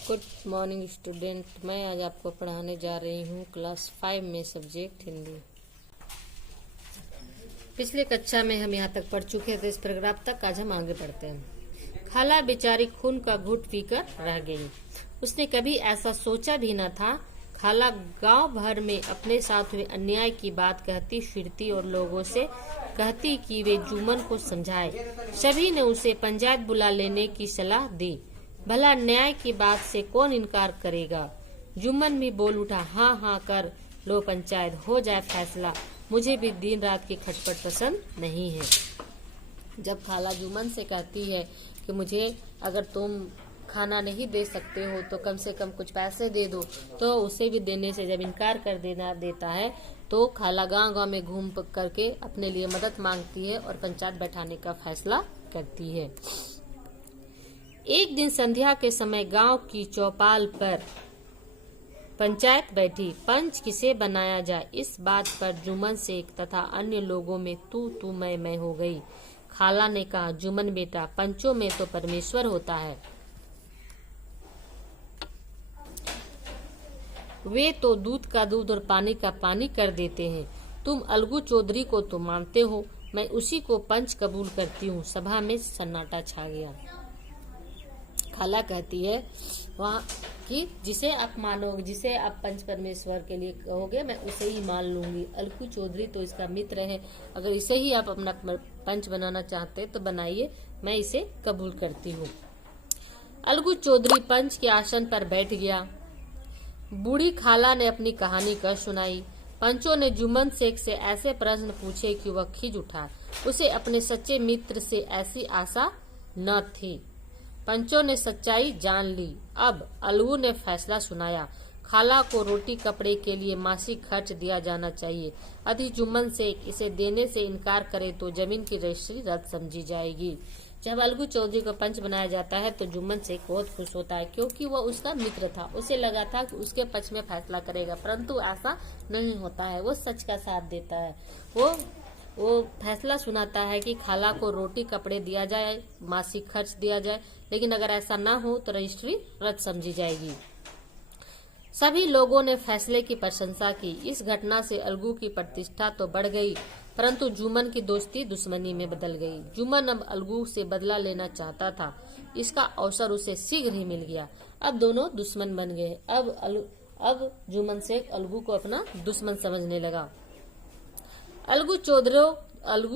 Good morning student. मैं आज आपको पढ़ाने जा रही हूँ क्लास 5 में सब्जेक्ट हिंदी। पिछले कक्षा में हम यहाँ तक पढ़ चुके थे, इस पैराग्राफ तक। आज हम आगे बढ़ते हैं। खाला बेचारी खून का घूंट पीकर रह गई। उसने कभी ऐसा सोचा भी न था। खाला गांव भर में अपने साथ हुए अन्याय की बात कहती फिरती और लोगों से कहती कि वे जुम्मन को समझाए। सभी ने उसे पंचायत बुला लेने की सलाह दी। भला न्याय की बात से कौन इनकार करेगा। जुम्मन भी बोल उठा, हाँ हाँ कर लो, पंचायत हो जाए फैसला। मुझे भी दिन रात की खटपट पसंद नहीं है। जब खाला जुम्मन से कहती है कि मुझे अगर तुम खाना नहीं दे सकते हो तो कम से कम कुछ पैसे दे दो, तो उसे भी देने से जब इनकार कर देता है तो खाला गांव गांव में घूम करके अपने लिए मदद मांगती है और पंचायत बैठाने का फैसला करती है। एक दिन संध्या के समय गांव की चौपाल पर पंचायत बैठी। पंच किसे बनाया जाए, इस बात पर जुम्मन शेख तथा अन्य लोगों में तू मैं हो गई। खाला ने कहा, जुम्मन बेटा, पंचों में तो परमेश्वर होता है। वे तो दूध का दूध और पानी का पानी कर देते हैं। तुम अलगू चौधरी को तो मानते हो, मैं उसी को पंच कबूल करती हूँ। सभा में सन्नाटा छा गया। खाला कहती है वहाँ कि जिसे आप मानोगे, जिसे आप पंच परमेश्वर के लिए कहोगे, मैं उसे ही मान लूंगी। अलगू चौधरी तो इसका मित्र है, अगर इसे ही आप अपना पंच बनाना चाहते तो बनाइए, मैं इसे कबूल करती हूँ। अलगू चौधरी पंच के आसन पर बैठ गया। बूढ़ी खाला ने अपनी कहानी कर सुनाई। पंचों ने जुम्मन शेख से ऐसे प्रश्न पूछे कि वह खिज उठा। उसे अपने सच्चे मित्र से ऐसी आशा न थी। पंचों ने सच्चाई जान ली। अब अलगू ने फैसला सुनाया। खाला को रोटी कपड़े के लिए मासिक खर्च दिया जाना चाहिए। यदि जुम्मन शेख इसे देने से इनकार करे तो जमीन की रजिस्ट्री रद्द समझी जाएगी। जब अलगू चौधरी को पंच बनाया जाता है तो जुम्मन शेख बहुत खुश होता है, क्योंकि वह उसका मित्र था। उसे लगा था कि उसके पक्ष में फैसला करेगा, परंतु ऐसा नहीं होता है। वो सच का साथ देता है। वो फैसला सुनाता है कि खाला को रोटी कपड़े दिया जाए, मासिक खर्च दिया जाए, लेकिन अगर ऐसा ना हो तो रजिस्ट्री रद्द समझी जाएगी। सभी लोगों ने फैसले की प्रशंसा की। इस घटना से अलगू की प्रतिष्ठा तो बढ़ गई, परंतु जुम्मन की दोस्ती दुश्मनी में बदल गई। जुम्मन अब अलगू से बदला लेना चाहता था। इसका अवसर उसे शीघ्र ही मिल गया। अब दोनों दुश्मन बन गए। अब जुम्मन शेख अलगू को अपना दुश्मन समझने लगा। अलगू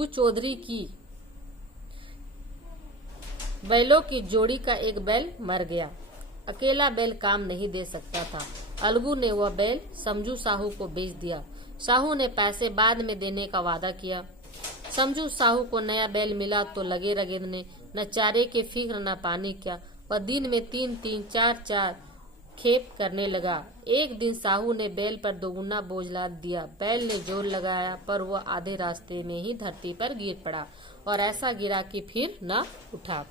चौधरी की बैलों की जोड़ी का एक बैल मर गया। अकेला बैल काम नहीं दे सकता था। अलगू ने वह बैल समझू साहू को बेच दिया। साहू ने पैसे बाद में देने का वादा किया। समझू साहू को नया बैल मिला तो लगे रगड़ने, न चारे के फिक्र न पानी क्या। वह दिन में 3-3, 4-4 खेप करने लगा। एक दिन साहू ने बैल पर दोगुना बोझ लाद दिया। बैल ने जोर लगाया, पर वह आधे रास्ते में ही धरती पर गिर पड़ा और ऐसा गिरा कि फिर न उठा।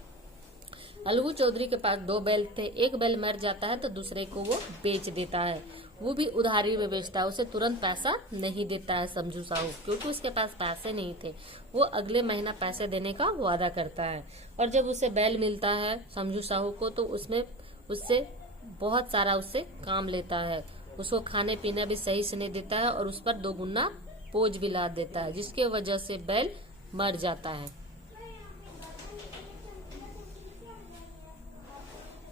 अलगू चौधरी के पास 2 बैल थे। एक बैल मर जाता है तो दूसरे को वो बेच देता है। वो भी उधारी में बेचता है। उसे तुरंत पैसा नहीं देता है समझू साहू, क्योंकि उसके पास पैसे नहीं थे। वो अगले महीना पैसे देने का वादा करता है, और जब उसे बैल मिलता है समझू साहू को तो उससे बहुत सारा उससे काम लेता है। उसको खाने पीने भी सही से नहीं देता है और उस पर 2 गुना बोझ भी लाद देता है, जिसके वजह से बैल मर जाता है।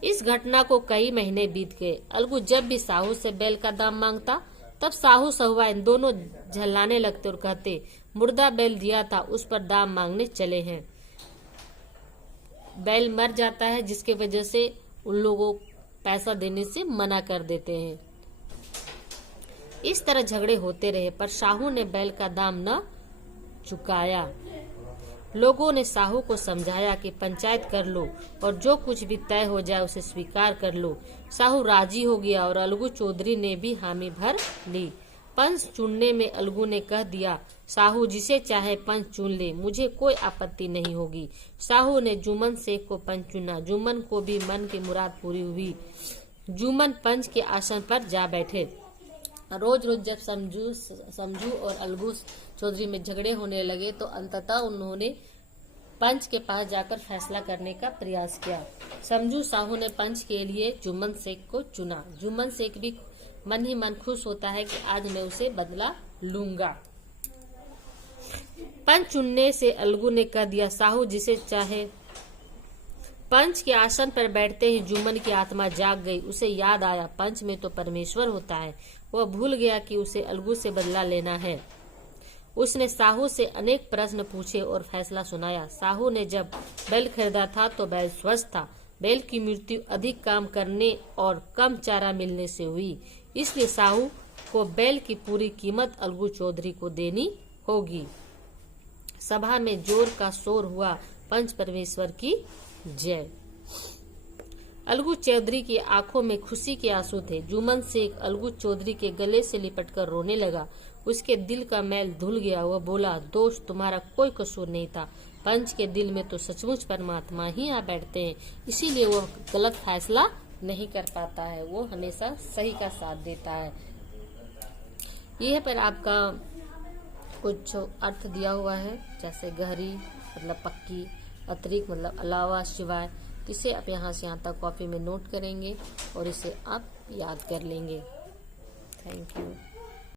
इस घटना को कई महीने बीत गए। अलगू जब भी साहू से बैल का दाम मांगता तब साहू सहुआइन दोनों झल्लाने लगते और कहते, मुर्दा बैल दिया था, उस पर दाम मांगने चले हैं। बैल मर जाता है, जिसके वजह से उन लोगों पैसा देने से मना कर देते हैं। इस तरह झगड़े होते रहे, पर साहू ने बैल का दाम न चुकाया। लोगों ने साहू को समझाया कि पंचायत कर लो और जो कुछ भी तय हो जाए उसे स्वीकार कर लो। साहू राजी हो गया और अलगू चौधरी ने भी हामी भर ली। पंच चुनने में अलगू ने कह दिया, साहू जिसे चाहे पंच चुन ले, मुझे कोई आपत्ति नहीं होगी। साहू ने जुम्मन शेख को पंच चुना। जुम्मन को भी मन की मुराद पूरी हुई। जुम्मन पंच के आसन पर जा बैठे। रोज रोज जब समझू और अलगू चौधरी में झगड़े होने लगे तो अंततः उन्होंने पंच के पास जाकर फैसला करने का प्रयास किया। समझू साहू ने पंच के लिए जुम्मन शेख को चुना। जुम्मन शेख भी मन ही मन खुश होता है कि आज मैं उसे बदला लूंगा। पंच चुनने से अलगू ने कह दिया, साहू जिसे चाहे। पंच के आसन पर बैठते ही जुम्मन की आत्मा जाग गई। उसे याद आया पंच में तो परमेश्वर होता है। वह भूल गया कि उसे अलगू से बदला लेना है। उसने साहू से अनेक प्रश्न पूछे और फैसला सुनाया। साहू ने जब बैल खरीदा था तो बैल स्वस्थ था। बैल की मृत्यु अधिक काम करने और कम चारा मिलने से हुई, इसलिए साहू को बैल की पूरी कीमत अलगू चौधरी को देनी होगी। सभा में जोर का शोर हुआ, पंच परमेश्वर की जय। अलगू चौधरी की आंखों में खुशी के आंसू थे। जुम्मन शेख अलगू चौधरी के गले से लिपटकर रोने लगा। उसके दिल का मैल धुल गया। वह बोला, दोस्त तुम्हारा कोई कसूर नहीं था। पंच के दिल में तो सचमुच परमात्मा ही आ बैठते हैं, इसीलिए वह गलत फैसला नहीं कर पाता है। वो हमेशा सही का साथ देता है। यह पर आपका कुछ अर्थ दिया हुआ है, जैसे गहरी मतलब पक्की, अतिरिक्त मतलब अलावा, सिवाय। इसे आप यहाँ से यहाँ तक कॉपी में नोट करेंगे और इसे आप याद कर लेंगे। Thank you.